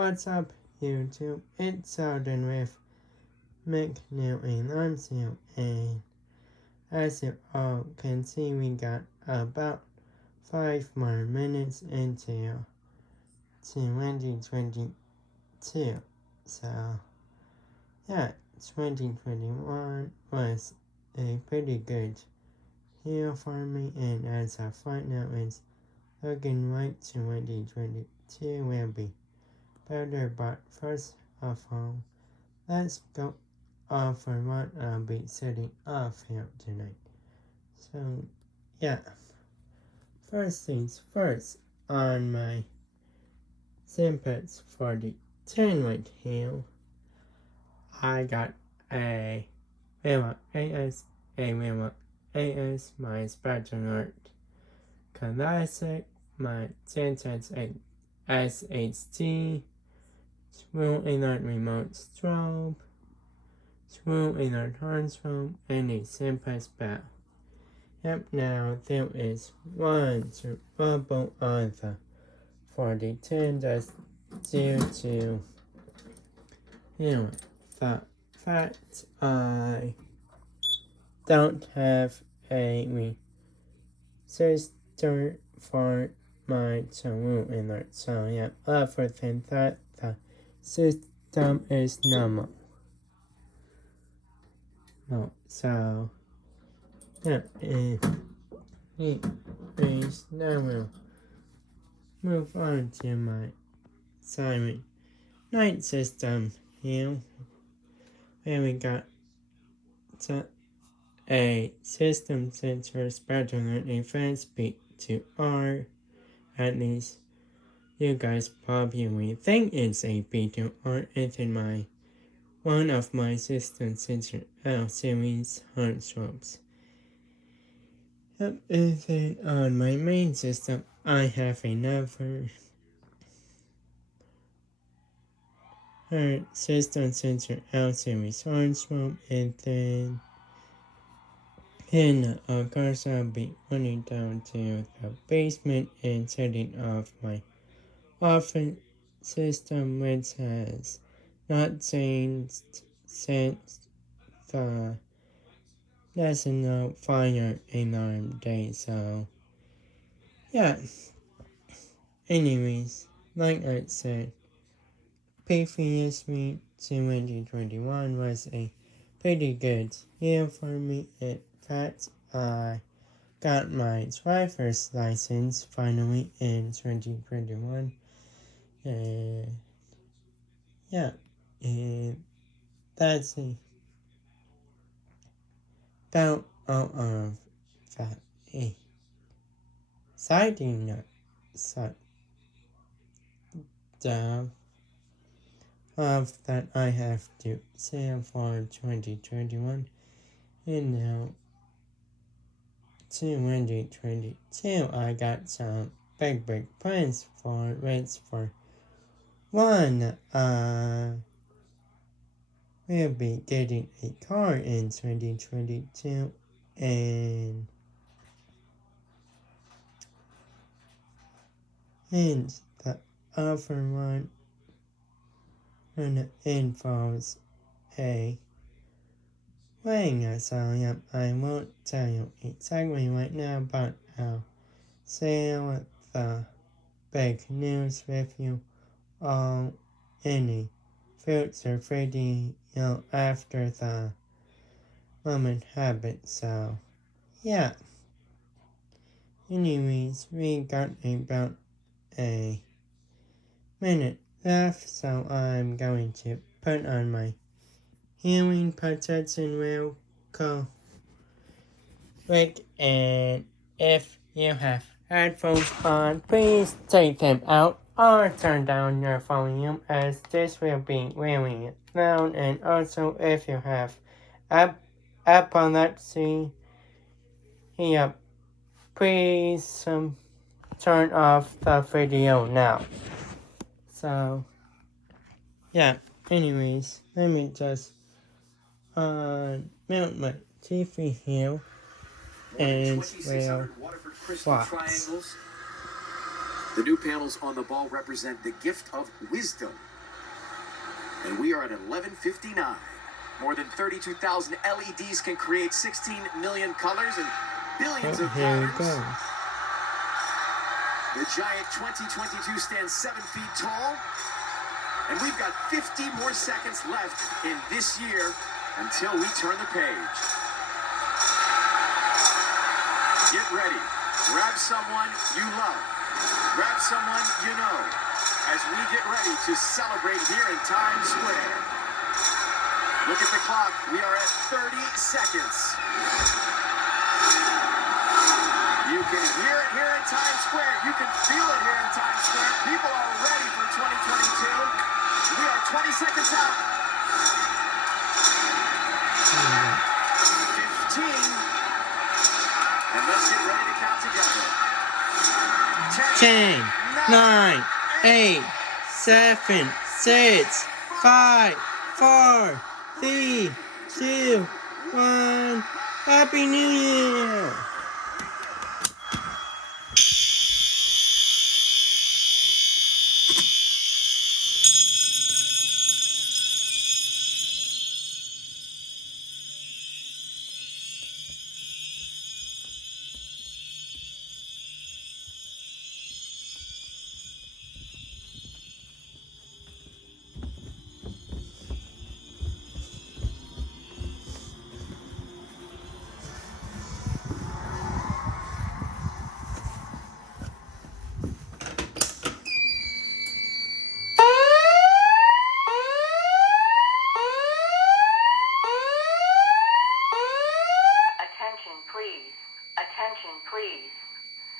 What's up, YouTube? It's Sheldon with McNeil and Armstead, and as you all can see, we got about 5 more minutes until 2022. So, yeah, 2021 was a pretty good year for me, and as of right now, it's looking like 2022 will be better. But first of all, let's go over what I'll be setting off here tonight. So, yeah, first things first, on my Simpets for the 10-weight hill, I got a Willow AS, my Spartan Art Classic, my Sentex SHT, Swirl Inert Remote Strobe, Swirl Inert Hornswirl, and a Simpet Bell. Yep, now there is one survivable other for the 10 that's due to the fact I don't have a resistor for my Swirl Inert. So yeah, other than that, the system is normal. No, so yeah, anyways, now we'll move on to my Silent Night system here, where we got a system sensor Spartan advanced speed to R. At least you guys probably think it's a B2R. It's in one of my system sensor L series hard swabs. On my main system, I have another system sensor L series hard swab, and then of course I'll be running down to the basement and setting off my office system, which has not changed since the National Fire Alarm Day. So yeah, anyways, like I said previously, 2021 was a pretty good year for me. In fact, I got my driver's license finally in 2021. And yeah, and that's about all of that. Exciting stuff that I have to say for 2021. And now 2022, I got some big plans for one. We'll be getting a car in 2022, and the other one involves a wedding. So yeah, I won't tell you exactly right now, but I'll share the big news with you all in a future video after the moment happens. So yeah, anyways, we got about a minute left, so I'm going to put on my hearing protection real quick, and if you have headphones on, please take them out or turn down your volume, as this will be really loud. And also, if you have epilepsy, please turn off the video now. So yeah, anyways, let me just mount my TV here and we'll watch. The new panels on the ball represent the gift of wisdom And we are at 11:59. More than 32,000 LEDs can create 16 million colors and billions of patterns. The giant 2022 stands 7 feet tall. And we've got 50 more seconds left in this year until we turn the page. Get ready. Grab someone you love. Grab someone you know as we get ready to celebrate here in Times Square. Look at the clock. We are at 30 seconds. You can hear it here in Times Square. You can feel it here in Times Square. People are ready for 2022. We are 20 seconds out. 15. And let's get ready to count together. 10, 9, 8, 7, 6, 5, 4, 3, 2, 1. Happy New Year! Attention, please.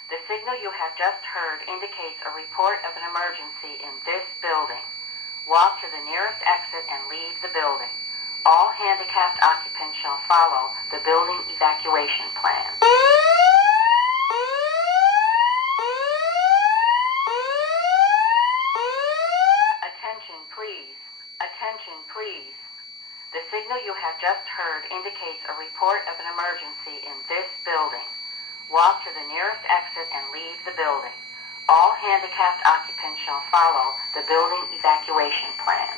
The signal you have just heard indicates a report of an emergency in this building. Walk to the nearest exit and leave the building. All handicapped occupants shall follow the building evacuation plan. Attention, please. Attention, please. The signal you have just heard indicates a report of an emergency in this building. Walk to the nearest exit and leave the building. All handicapped occupants shall follow the building evacuation plan.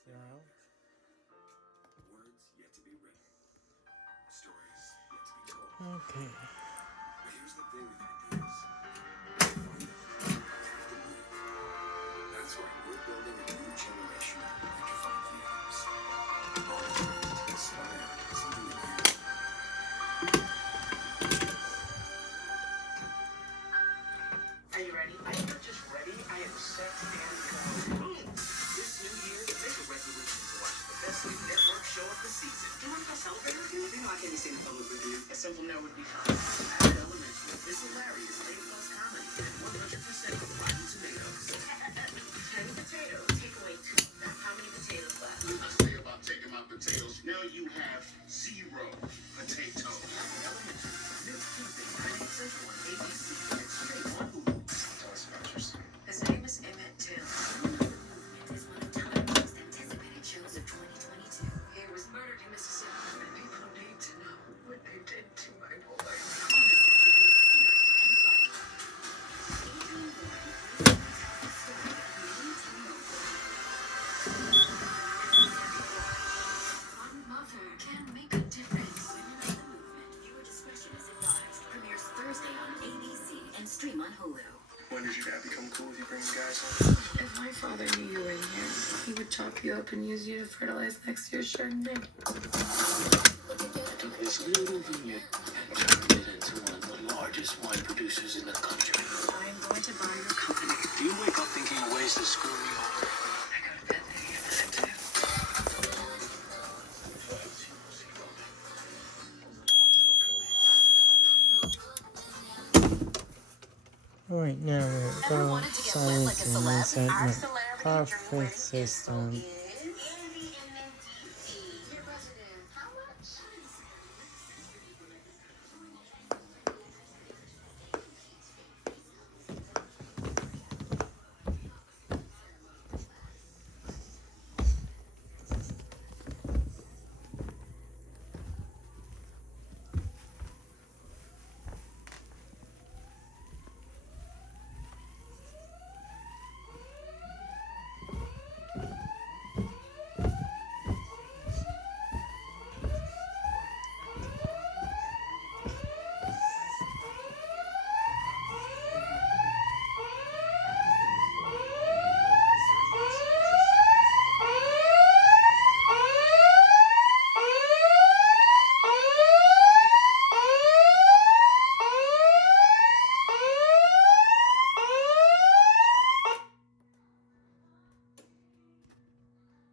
So, Words yet to be written. Stories yet to be told. okay. But here's the thing with ideas. That's why we're building a new generation of electrified vehicles. All designed to inspire something in you. Are you ready? I am not just ready, I am set and go. This new year, make a resolution to watch the best new network show of the season. Do you want to celebrate with you? You know I can't be seen in public with you. A simple no would be fine. Abbott Elementary. This hilarious A-plus comedy and 100% Rotten Tomatoes. 10 potatoes. Take away 2. Now how many potatoes left? I say about taking my potatoes. Now you have 0 potatoes. Abbott Elementary. Next Tuesday, 9 Central on ABC and straight on Hulu. Tell us about your son. His name is Emmett Till. Is one of Time's most anticipated shows of 2022. He was murdered in Mississippi, and people need to know what they did to my boy. One mother can make a difference. Women of the Movement. Viewer discretion is advised. Premieres Thursday on ABC and stream on Hulu. When did your dad become cool with you bringing guys home? If my father knew you were in here, he would chop you up and use you to fertilize next year's Chardonnay. This little vineyard had turned it into one of the largest wine producers in the country. I'm going to buy your company. Do you wake up thinking of ways to screw me over? I go to bed thinking of that too. Alright, now we'll Ever go wanted to get lit like a science and celeb? reset Our my celebrity profit dream wears system. is Andy MNDC. Dear President, how much?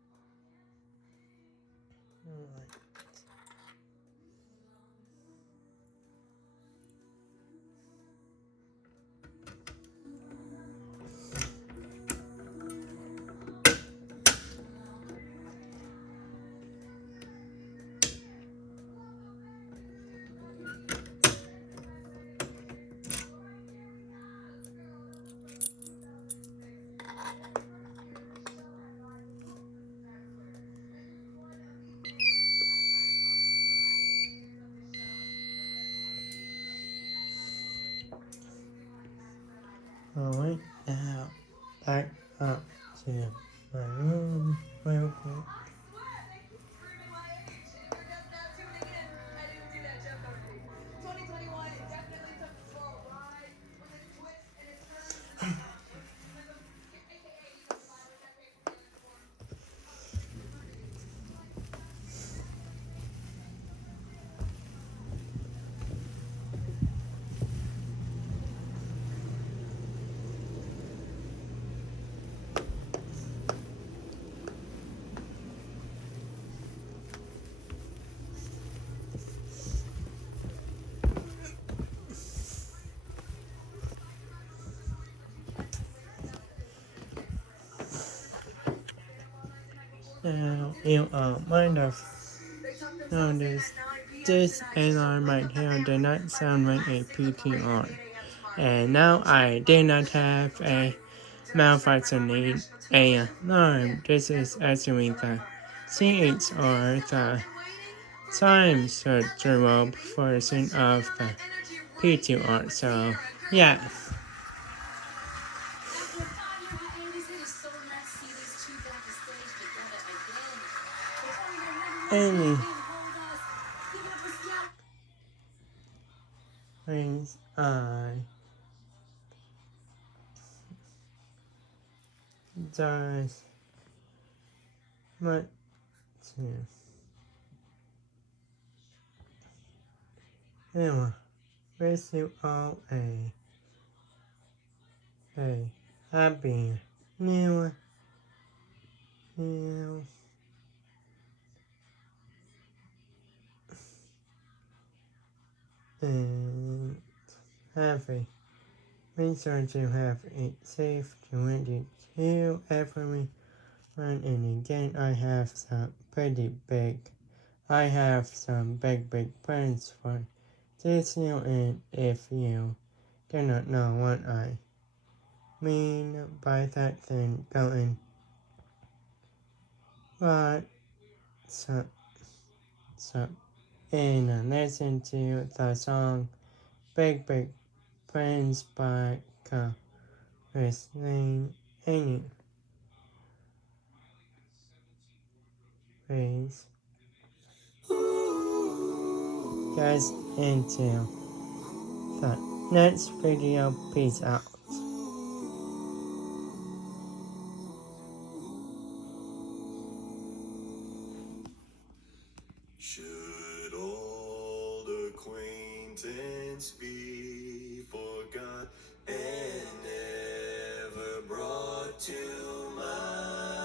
Alright. Alright, now back up to my room real quick. Now, you might have noticed this NR right here did not sound like a PTR. And now I did not have a malfunctioning alarm. This is actually the CHR, the time searchable version of the PTR. So, yeah. any things I does much to anyway, wish you all a happy new year and happy. Make sure to have a safe 22 everyone. And again, I have some big plans for this year. And if you do not know what I mean by that, then go and watch and listen to the song Big Plans by Chris Lane. Anyways, guys, until the next video, peace out. Should old acquaintance be forgot and never brought to